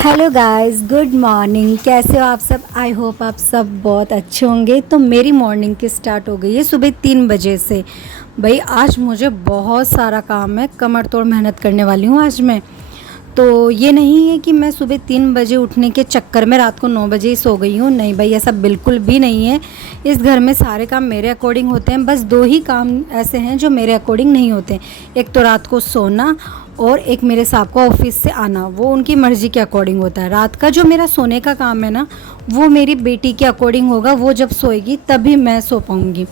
Hello guys, good morning. कैसे हो आप सब? आई होप आप सब बहुत अच्छे होंगे। तो मेरी मॉर्निंग की स्टार्ट हो गई है सुबह 3 बजे से। भाई आज मुझे बहुत सारा काम है, कमर तोड़ मेहनत करने वाली हूँ आज मैं। तो ये नहीं है कि मैं सुबह 3 बजे उठने के चक्कर में रात को 9 बजे ही सो गई हूँ। नहीं भाई, ऐसा बिल्कुल भी नहीं है। इस घर में सारे काम मेरे अकॉर्डिंग होते हैं। बस दो ही काम ऐसे हैं जो मेरे अकॉर्डिंग नहीं होते। एक तो रात को सोना और एक मेरे साहब का ऑफिस से आना, वो उनकी मर्ज़ी के अकॉर्डिंग होता है। रात का जो मेरा सोने का काम है ना, वो मेरी बेटी के अकॉर्डिंग होगा। वो जब सोएगी तभी मैं सो पाऊँगी।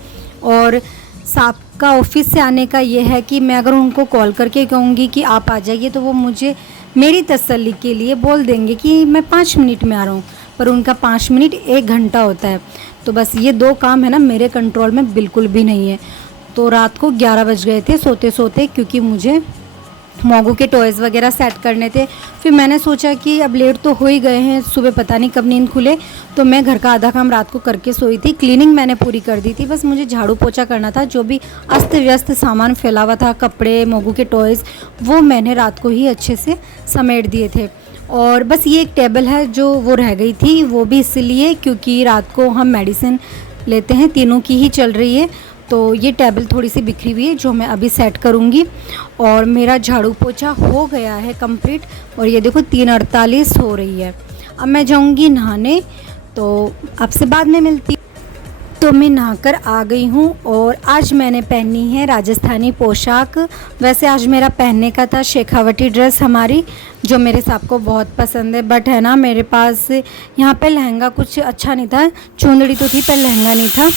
और साहब का ऑफिस से आने का ये है कि मैं अगर उनको कॉल करके कहूँगी कि आप आ जाइए, तो वो मुझे मेरी तसल्ली के लिए बोल देंगे कि मैं 5 मिनट में आ रहा हूँ। पर उनका 5 मिनट 1 घंटा होता है। तो बस ये दो काम है ना, मेरे कंट्रोल में बिल्कुल भी नहीं है। तो रात को 11 बज गए थे सोते सोते, क्योंकि मुझे मोगू के टॉयज़ वगैरह सेट करने थे। फिर मैंने सोचा कि अब लेट तो हो ही गए हैं, सुबह पता नहीं कब नींद खुले। तो मैं घर का आधा काम रात को करके सोई थी। क्लीनिंग मैंने पूरी कर दी थी, बस मुझे झाड़ू पोछा करना था। जो भी अस्त व्यस्त सामान फैला हुआ था, कपड़े, मोगू के टॉयज़, वो मैंने रात को ही अच्छे से समेट दिए थे। और बस ये एक टेबल है जो वो रह गई थी, वो भी इसलिए क्योंकि रात को हम मेडिसिन लेते हैं, तीनों की ही चल रही है। तो ये टेबल थोड़ी सी बिखरी हुई है जो मैं अभी सेट करूँगी। और मेरा झाड़ू पोछा हो गया है कंप्लीट। और ये देखो 3:48 हो रही है। अब मैं जाऊँगी नहाने, तो आपसे बाद में मिलती। तो मैं नहाकर आ गई हूँ और आज मैंने पहनी है राजस्थानी पोशाक। वैसे आज मेरा पहनने का था शेखावटी ड्रेस हमारी, जो मेरे साहब को बहुत पसंद है। बट है ना, मेरे पास यहाँ पे लहंगा कुछ अच्छा नहीं था। चुंदड़ी तो थी पर लहंगा नहीं था।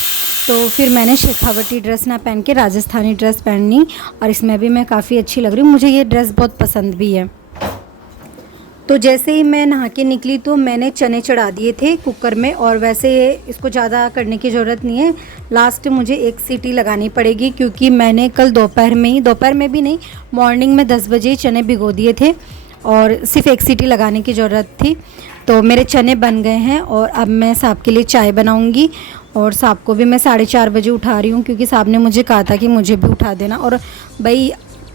तो फिर मैंने शेखावटी ड्रेस ना पहन के राजस्थानी ड्रेस पहनी। और इसमें भी मैं काफ़ी अच्छी लग रही हूँ, मुझे ये ड्रेस बहुत पसंद भी है। तो जैसे ही मैं नहा के निकली तो मैंने चने चढ़ा दिए थे कुकर में। और वैसे इसको ज़्यादा करने की ज़रूरत नहीं है, लास्ट मुझे एक सीटी लगानी पड़ेगी, क्योंकि मैंने कल दोपहर में भी नहीं, मॉर्निंग में 10 बजे चने भिगो दिए थे और सिर्फ एक सीटी लगाने की ज़रूरत थी। तो मेरे चने बन गए हैं और अब मैं साहब के लिए चाय बनाऊँगी। और साहब को भी मैं 4:30 बजे उठा रही हूँ, क्योंकि साहब ने मुझे कहा था कि मुझे भी उठा देना। और भाई,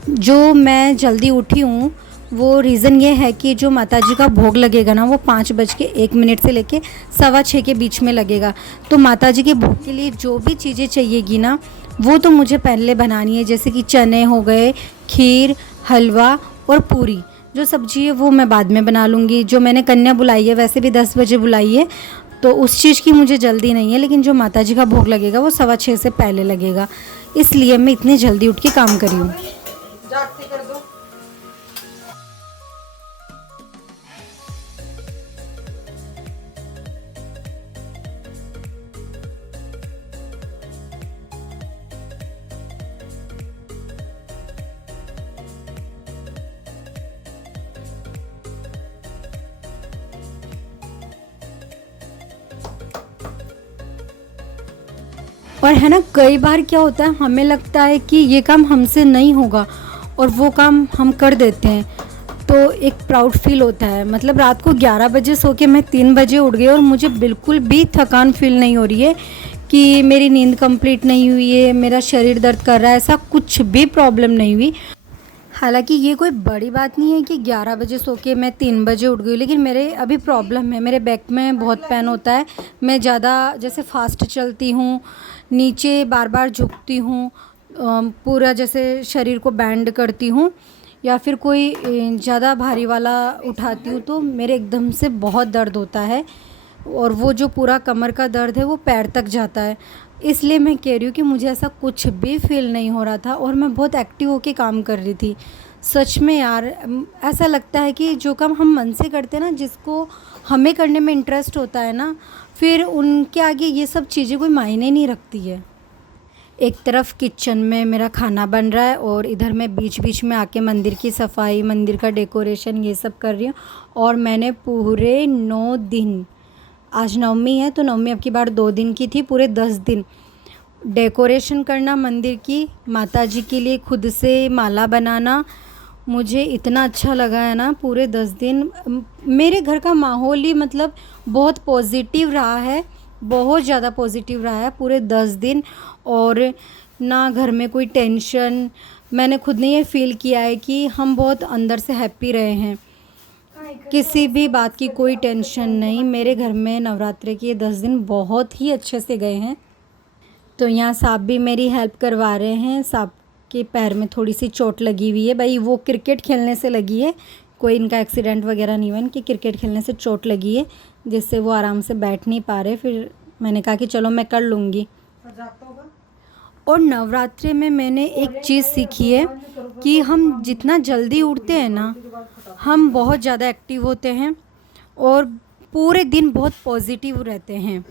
जो मैं जल्दी उठी हूँ वो रीज़न ये है कि जो माताजी का भोग लगेगा ना, वो 5:01 से लेके 6:15 के बीच में लगेगा। तो माताजी के भोग के लिए जो भी चीज़ें चाहिएगी ना, वो तो मुझे पहले बनानी है। जैसे कि चने हो गए, खीर, हलवा और पूरी। जो सब्जी है वो मैं बाद में बना लूँगी। जो मैंने कन्या बुलाई है, वैसे भी 10 बजे बुलाई है, तो उस चीज़ की मुझे जल्दी नहीं है। लेकिन जो माताजी का भोग लगेगा वो 6:15 से पहले लगेगा, इसलिए मैं इतनी जल्दी उठ के काम करी हूँ। और है ना, कई बार क्या होता है, हमें लगता है कि ये काम हमसे नहीं होगा और वो काम हम कर देते हैं। तो एक प्राउड फील होता है। मतलब रात को 11 बजे सो के मैं 3 बजे उठ गई और मुझे बिल्कुल भी थकान फील नहीं हो रही है कि मेरी नींद कंप्लीट नहीं हुई है, मेरा शरीर दर्द कर रहा है, ऐसा कुछ भी प्रॉब्लम नहीं हुई। हालांकि ये कोई बड़ी बात नहीं है कि 11 बजे सो के मैं 3 बजे उठ गई, लेकिन मेरे अभी प्रॉब्लम है, मेरे बैक में बहुत पेन होता है। मैं ज़्यादा जैसे फास्ट चलती हूँ, नीचे बार बार झुकती हूँ, पूरा जैसे शरीर को बैंड करती हूँ, या फिर कोई ज़्यादा भारी वाला उठाती हूँ, तो मेरे एकदम से बहुत दर्द होता है। और वो जो पूरा कमर का दर्द है वो पैर तक जाता है। इसलिए मैं कह रही हूँ कि मुझे ऐसा कुछ भी फील नहीं हो रहा था और मैं बहुत एक्टिव होके काम कर रही थी। सच में यार, ऐसा लगता है कि जो काम हम मन से करते हैं ना, जिसको हमें करने में इंटरेस्ट होता है ना, फिर उनके आगे ये सब चीज़ें कोई मायने नहीं रखती है। एक तरफ किचन में मेरा खाना बन रहा है और इधर मैं बीच बीच में आके मंदिर की सफाई, मंदिर का डेकोरेशन, ये सब कर रही हूँ। और मैंने पूरे 9 दिन, आज नवमी है तो नवमी अब की बार 2 दिन की थी, पूरे 10 दिन डेकोरेशन करना मंदिर की, माताजी के लिए खुद से माला बनाना। मुझे इतना अच्छा लगा है ना, पूरे 10 दिन मेरे घर का माहौल ही मतलब बहुत पॉजिटिव रहा है, बहुत ज़्यादा पॉजिटिव रहा है पूरे 10 दिन। और ना घर में कोई टेंशन, मैंने खुद ने ये फ़ील किया है कि हम बहुत अंदर से हैप्पी रहे हैं। किसी भी बात की कोई टेंशन नहीं। मेरे घर में नवरात्रि के 10 दिन बहुत ही अच्छे से गए हैं। तो यहाँ साहब भी मेरी हेल्प करवा रहे हैं। साहब के पैर में थोड़ी सी चोट लगी हुई है भाई, वो क्रिकेट खेलने से लगी है, कोई इनका एक्सीडेंट वगैरह नहीं हुआ, इनकी क्रिकेट खेलने से चोट लगी है जिससे वो आराम से बैठ नहीं पा रहे। फिर मैंने कहा कि चलो मैं कर लूँगी। और नवरात्रि में मैंने एक चीज़ सीखी है कि हम जितना जल्दी उठते हैं ना, हम बहुत ज़्यादा एक्टिव होते हैं और पूरे दिन बहुत पॉजिटिव रहते हैं।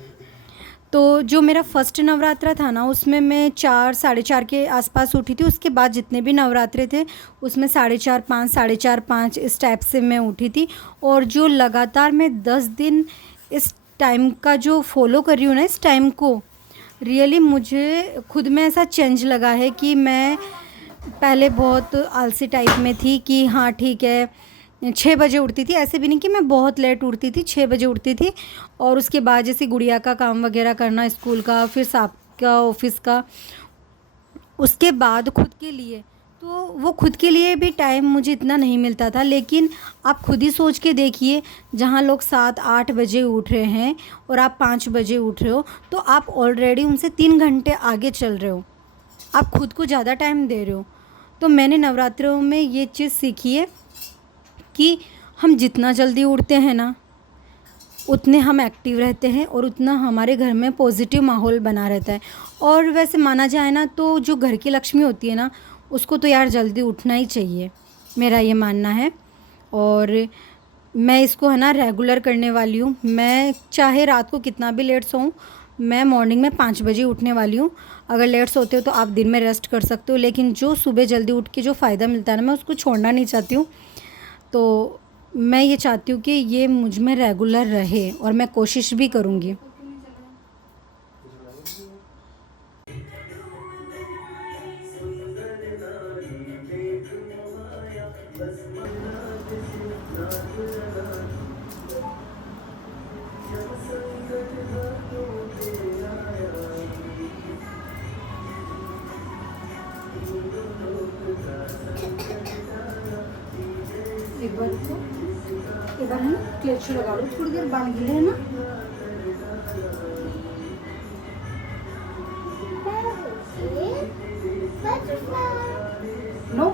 तो जो मेरा फर्स्ट नवरात्रा था ना, उसमें मैं 4 साढ़े 4 के आसपास उठी थी। उसके बाद जितने भी नवरात्रे थे उसमें 4:30 5 साढ़े 4 5 इस टाइप से मैं उठी थी। और जो लगातार मैं 10 दिन इस टाइम का जो फॉलो कर रही हूँ ना, इस टाइम को रियली मुझे खुद में ऐसा चेंज लगा है कि मैं पहले बहुत आलसी टाइप में थी कि हाँ ठीक है 6 बजे उठती थी। ऐसे भी नहीं कि मैं बहुत लेट उठती थी, 6 बजे उठती थी। और उसके बाद जैसे गुड़िया का काम वगैरह करना स्कूल का, फिर साहब का ऑफिस का, उसके बाद खुद के लिए, तो वो खुद के लिए भी टाइम मुझे इतना नहीं मिलता था। लेकिन आप खुद ही सोच के देखिए, जहाँ लोग 7-8 बजे उठ रहे हैं और आप 5 बजे उठ रहे हो, तो आप ऑलरेडी उनसे 3 घंटे आगे चल रहे हो, आप खुद को ज़्यादा टाइम दे रहे हो। तो मैंने नवरात्रों में ये चीज़ सीखी है कि हम जितना जल्दी उठते हैं ना, उतने हम एक्टिव रहते हैं और उतना हमारे घर में पॉजिटिव माहौल बना रहता है। और वैसे माना जाए ना, तो जो घर की लक्ष्मी होती है ना, उसको तो यार जल्दी उठना ही चाहिए, मेरा ये मानना है। और मैं इसको है ना रेगुलर करने वाली हूँ। मैं चाहे रात को कितना भी लेट सोऊं, मैं मॉर्निंग में 5 बजे उठने वाली हूँ। अगर लेट सोते हो तो आप दिन में रेस्ट कर सकते हो, लेकिन जो सुबह जल्दी उठ के जो फ़ायदा मिलता है ना, मैं उसको छोड़ना नहीं चाहती हूँ। तो मैं ये चाहती हूँ कि ये मुझ में रेगुलर रहे और मैं कोशिश भी करूँगी। एक बार रुको, एक बार है ना क्लच लगा लो, थोड़ी देर बाल गीले है ना। नो,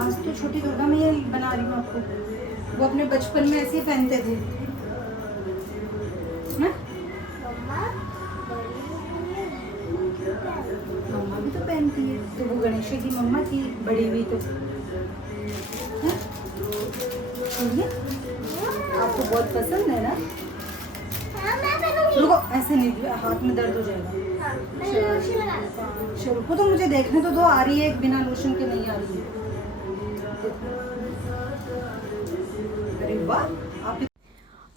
आज तो छोटी दुर्गा मैया बना रही हूँ आपको। वो अपने बचपन में ऐसे ही पहनते थे ना। मम्मा भी तो पहनती है, तो वो गणेश की मम्मा थी बड़ी हुई तो है? आपको बहुत पसंद है ना। रुको, ऐसे नहीं, हाथ में दर्द हो जाएगा। चलो रुको, तो मुझे देखने तो दो, आ रही है बिना लोशन के, नहीं आ रही है। अरे वाह। आप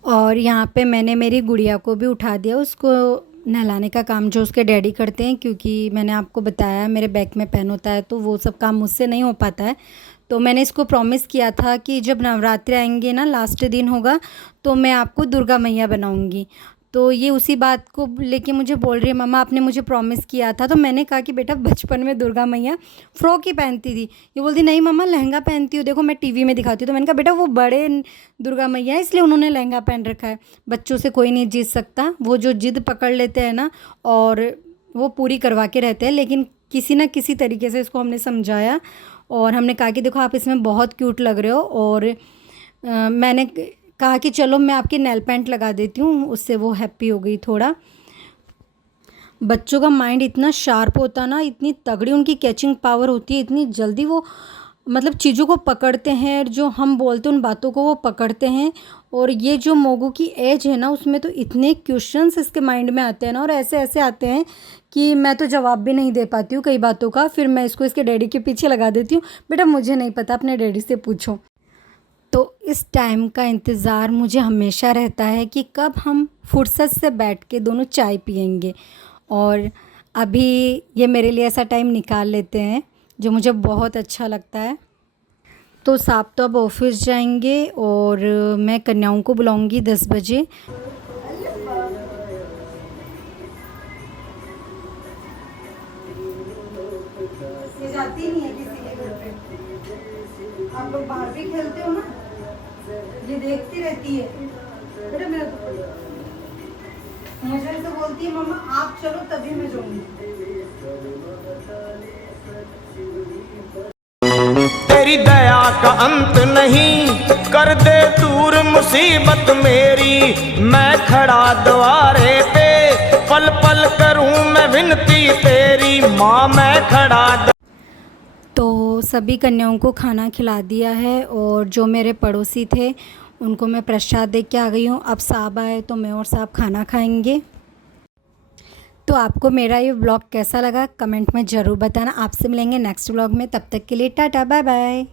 और यहाँ पे मैंने मेरी गुड़िया को भी उठा दिया, उसको नहलाने का काम जो उसके डैडी करते हैं, क्योंकि मैंने आपको बताया मेरे बैक में पेन होता है तो वो सब काम मुझसे नहीं हो पाता है। तो मैंने इसको प्रॉमिस किया था कि जब नवरात्रि आएंगे ना, लास्ट दिन होगा, तो मैं आपको दुर्गा मैया बनाऊंगी। तो ये उसी बात को लेके मुझे बोल रही है, मम्मा आपने मुझे प्रॉमिस किया था। तो मैंने कहा कि बेटा बचपन में दुर्गा मैया फ़्रॉक ही पहनती थी। ये बोलती नहीं मम्मा लहंगा पहनती हूँ, देखो मैं टीवी में दिखाती हूँ। तो मैंने कहा बेटा वो बड़े दुर्गा मैया है, इसलिए उन्होंने लहंगा पहन रखा है। बच्चों से कोई नहीं जीत सकता, वो जो जिद पकड़ लेते हैं ना, और वो पूरी करवा के रहते हैं। लेकिन किसी ना किसी तरीके से इसको हमने समझाया और हमने कहा कि देखो आप इसमें बहुत क्यूट लग रहे हो। और मैंने कहा कि चलो मैं आपके नेल पेंट लगा देती हूँ, उससे वो हैप्पी हो गई थोड़ा। बच्चों का माइंड इतना शार्प होता ना, इतनी तगड़ी उनकी कैचिंग पावर होती है, इतनी जल्दी वो मतलब चीज़ों को पकड़ते हैं, और जो हम बोलते हैं उन बातों को वो पकड़ते हैं। और ये जो मोगू की एज है ना, उसमें तो इतने क्वेश्चंस इसके माइंड में आते हैं ना, और ऐसे ऐसे आते हैं कि मैं तो जवाब भी नहीं दे पाती हूँ कई बातों का। फिर मैं इसको इसके डैडी के पीछे लगा देती हूँ, बेटा मुझे नहीं पता, अपने डैडी से पूछो। तो इस टाइम का इंतज़ार मुझे हमेशा रहता है कि कब हम फुर्सत से बैठ के दोनों चाय पियेंगे। और अभी ये मेरे लिए ऐसा टाइम निकाल लेते हैं जो मुझे बहुत अच्छा लगता है। तो साहब तो अब ऑफिस जाएंगे और मैं कन्याओं को बुलाऊंगी 10 बजे। ये जाती नहीं है किसी के घर पे। आप लोग बाहर भी खेलते हो ना, ये देखती रहती है बेटा मेरा मुझे तो बोलती है मम्मा आप चलो तभी मैं जाऊंगी। तेरी दया का अंत नहीं, कर दे दूर मुसीबत मेरी। मैं खड़ा द्वारे पे, पल पल करूं मैं विनती तेरी। माँ मैं खड़ा। तो सभी कन्याओं को खाना खिला दिया है और जो मेरे पड़ोसी थे उनको मैं प्रसाद दे के आ गई हूँ। अब साहब आए तो मैं और साहब खाना खाएंगे। तो आपको मेरा ये व्लॉग कैसा लगा कमेंट में ज़रूर बताना। आपसे मिलेंगे नेक्स्ट व्लॉग में, तब तक के लिए टाटा बाय बाय।